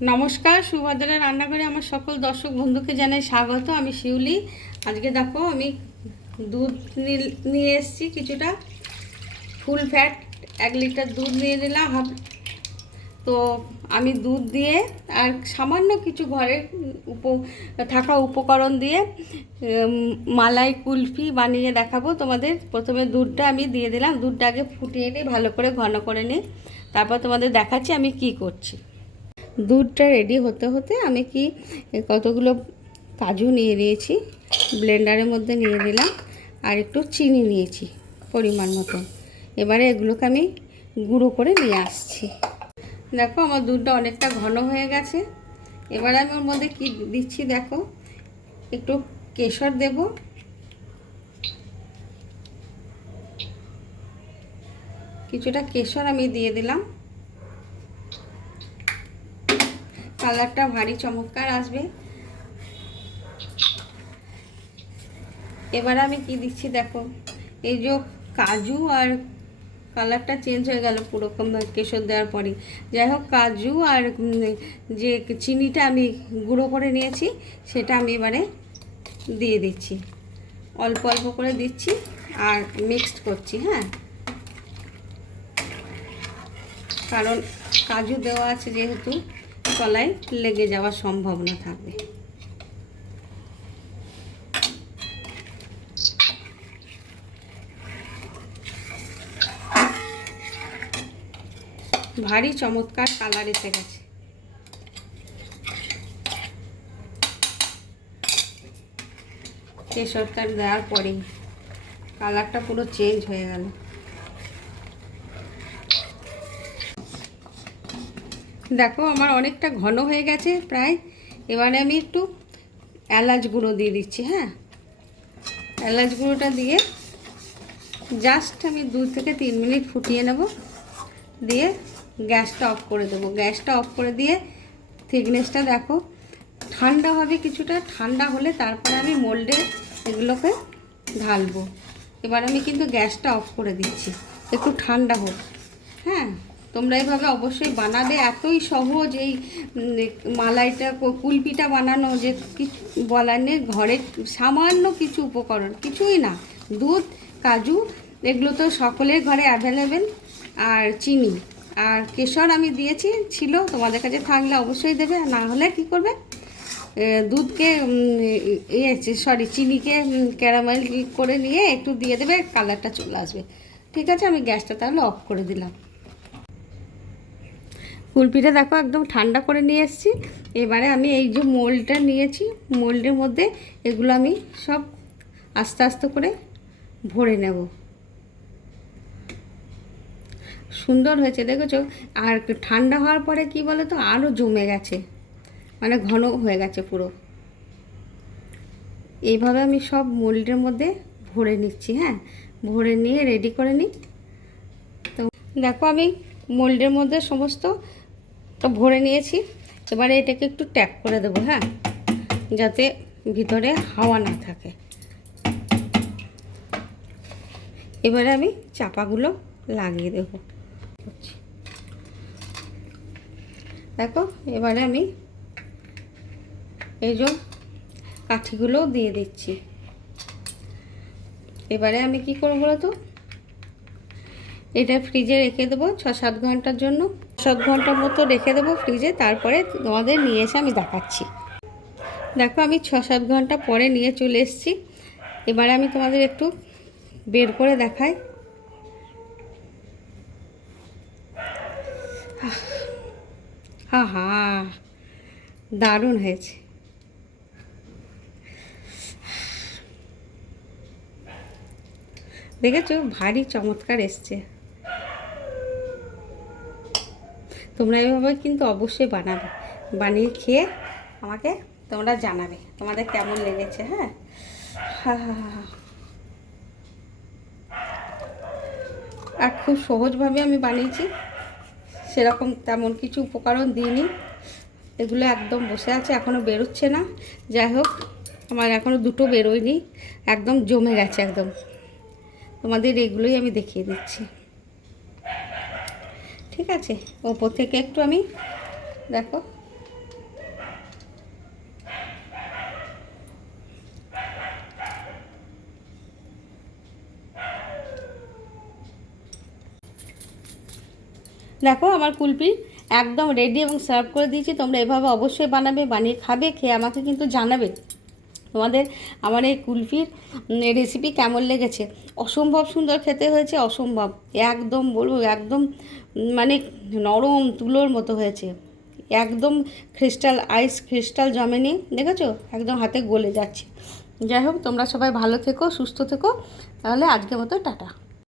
নমস্কার, সুভদ্রা রান্নাঘরে আমার সকল দর্শক বন্ধুকে জানাই স্বাগত। আমি শিউলি। আজকে দেখো আমি দুধ নিয়ে এসেছি কিছুটা ফুল ফ্যাট 1 লিটার দুধ নিয়ে নিলাম তো আমি দুধ দিয়ে আর সামান্য কিছু ঘরে থাকা উপকরণ দিয়ে মালাই কুলফি বানিয়ে দেখাবো তোমাদের। প্রথমে দুধটা আমি দিয়ে দিলাম, দুধটা আগে ফুটিয়ে নিই, ভালো করে ঘন করে নিই, তারপর তোমাদের দেখাচ্ছি আমি কি করছি। দুধটা রেডি হতে হতে আমি কতগুলো কাজু নিয়ে নিয়েছি, ব্লেন্ডারের মধ্যে নিয়ে দিলাম, আর একটু চিনি নিয়েছি পরিমাণ মতো। এবারে এগুলোকে আমি গুঁড়ো করে নিয়ে আসছি। দেখো আমার দুধটা অনেকটা ঘন হয়ে গেছে। এবারে আমি ওর মধ্যে কি দিচ্ছি দেখো, একটু কেশর দেব, কিছুটা কেশর আমি দিয়ে দিলাম, কালারটা ভারী চমৎকার আসবে। এবার আমি কি দিচ্ছি দেখো, এই যে কাজু আর কালারটা চেঞ্জ হয়ে গেল পুরো কেশর দেওয়ার পরই। যাই হোক, কাজু আর যে চিনিটা আমি গুঁড়ো করে নিয়েছি সেটা আমি এবারে দিয়ে দিচ্ছি, অল্প অল্প করে দিচ্ছি আর মিক্সড করছি। হ্যাঁ, কারণ কাজু দেওয়া আছে যেহেতু তলায় লেগে যাওয়ার সম্ভাবনা থাকবে। ভারী চমৎকার কালার এসে গেছে। কেশরটা দেওয়ার পরেই কালারটা পুরো চেঞ্জ হয়ে গেল। দেখো আমার অনেকটা ঘন হয়ে গেছে প্রায়। এবারে আমি একটু এলাচ গুঁড়ো দিয়ে দিচ্ছি। হ্যাঁ, এলাচ গুঁড়োটা দিয়ে জাস্ট আমি 2 থেকে 3 মিনিট ফুটিয়ে নেব, দিয়ে গ্যাসটা অফ করে দেবো। গ্যাসটা অফ করে দিয়ে থিকনেসটা দেখো, ঠান্ডা হবে কিছুটা, ঠান্ডা হলে তারপরে আমি মোল্ডে এগুলোকে ঢালবো। এবার আমি কিন্তু গ্যাসটা অফ করে দিচ্ছি, একটু ঠান্ডা হোক। হ্যাঁ, তোমরা এইভাবে অবশ্যই বানাবে। এতই সহজ এই মালাইটা কুলপিটা বানানো যে কিছু বলার নেই। ঘরে সামান্য কিছু উপকরণ, কিছুই না, দুধ, কাজু, এগুলো তো সকলের ঘরে অ্যাভেলেবেল, আর চিনি আর কেশর আমি দিয়েছি, ছিল, তোমাদের কাছে থাকলে অবশ্যই দেবে, আর না হলে কী করবে, দুধকে চিনিকে ক্যারামেল করে নিয়ে একটু দিয়ে দেবে, কালারটা চলে আসবে। ঠিক আছে, আমি গ্যাসটা তাহলে অফ করে দিলাম। কুলপিটা দেখো একদম ঠান্ডা করে নিয়ে এসেছি। এবারে আমি এই যে মোল্ডটা নিয়েছি, মোল্ডের মধ্যে এগুলো আমি সব আস্তে আস্তে করে ভরে নেব। সুন্দর হয়েছে দেখেছো। আর ঠান্ডা হওয়ার পরে কি বলো তো, আরও জমে গেছে, মানে ঘন হয়ে গেছে পুরো। এইভাবে আমি সব মোল্ডের মধ্যে ভরে নিচ্ছি। হ্যাঁ, ভরে নিয়ে রেডি করে নিই। তো দেখো আমি মোল্ডের মধ্যে সমস্ত ভরে নিয়েছি। এবারে এটাকে একটু ট্যাপ করে দেবো। হ্যাঁ, যাতে ভিতরে হাওয়া না থাকে। এবারে আমি চাপাগুলো লাগিয়ে দেব। দেখো এবারে আমি এই যে কাঠিগুলো দিয়ে দিচ্ছি। এবারে আমি কি করবো বলো তো, এটা ফ্রিজে রেখে দেবো 6-7 ঘন্টার জন্য। 7 ঘন্টার মতো রেখে দেবো ফ্রিজে, তারপরে তোমাদের নিয়ে এসে আমি দেখাচ্ছি। দেখো আমি 6-7 ঘন্টা পরে নিয়ে চলে এসেছি। এবারে আমি তোমাদের একটু বের করে দেখাই। হা হা, দারুণ হয়েছে। দেখেছো, ভারী চমৎকার এসছে। তোমরা এভাবে কিন্তু অবশ্যই বানাবে, বানিয়ে খেয়ে আমাকে তোমরা জানাবে তোমাদের কেমন লেগেছে। হ্যাঁ, হা হা হা, আর খুব সহজভাবে আমি বানিয়েছি, সেরকম তেমন কিছু উপকরণ দিইনি। এগুলো একদম বসে আছে, এখনও বেরোচ্ছে না। যাই হোক, আমার এখনও দুটো বেরোয়নি, একদম জমে গেছে একদম। তোমাদের এগুলোই আমি দেখিয়ে দিচ্ছি। ঠিক আছে, ওপর থেকে একটু আমি দেখো দেখো আমার কুলফি একদম রেডি এবং সার্ভ করে দিয়েছি। তোমরা এভাবে অবশ্যই বানাবে, বানিয়ে খাবে, খেয়ে আমাকে কিন্তু জানাবে তোমাদের আমার এই কুলফির রেসিপি কেমন লেগেছে। অসম্ভব সুন্দর খেতে হয়েছে, অসম্ভব, একদম বলবো একদম মানে নরম তুলোর মতো হয়েছে, একদম ক্রিস্টাল জমেনি, দেখেছো একদম হাতে গলে যাচ্ছে। যাই হোক, তোমরা সবাই ভালো থেকো, সুস্থ থেকো। তাহলে আজকের মতো টাটা।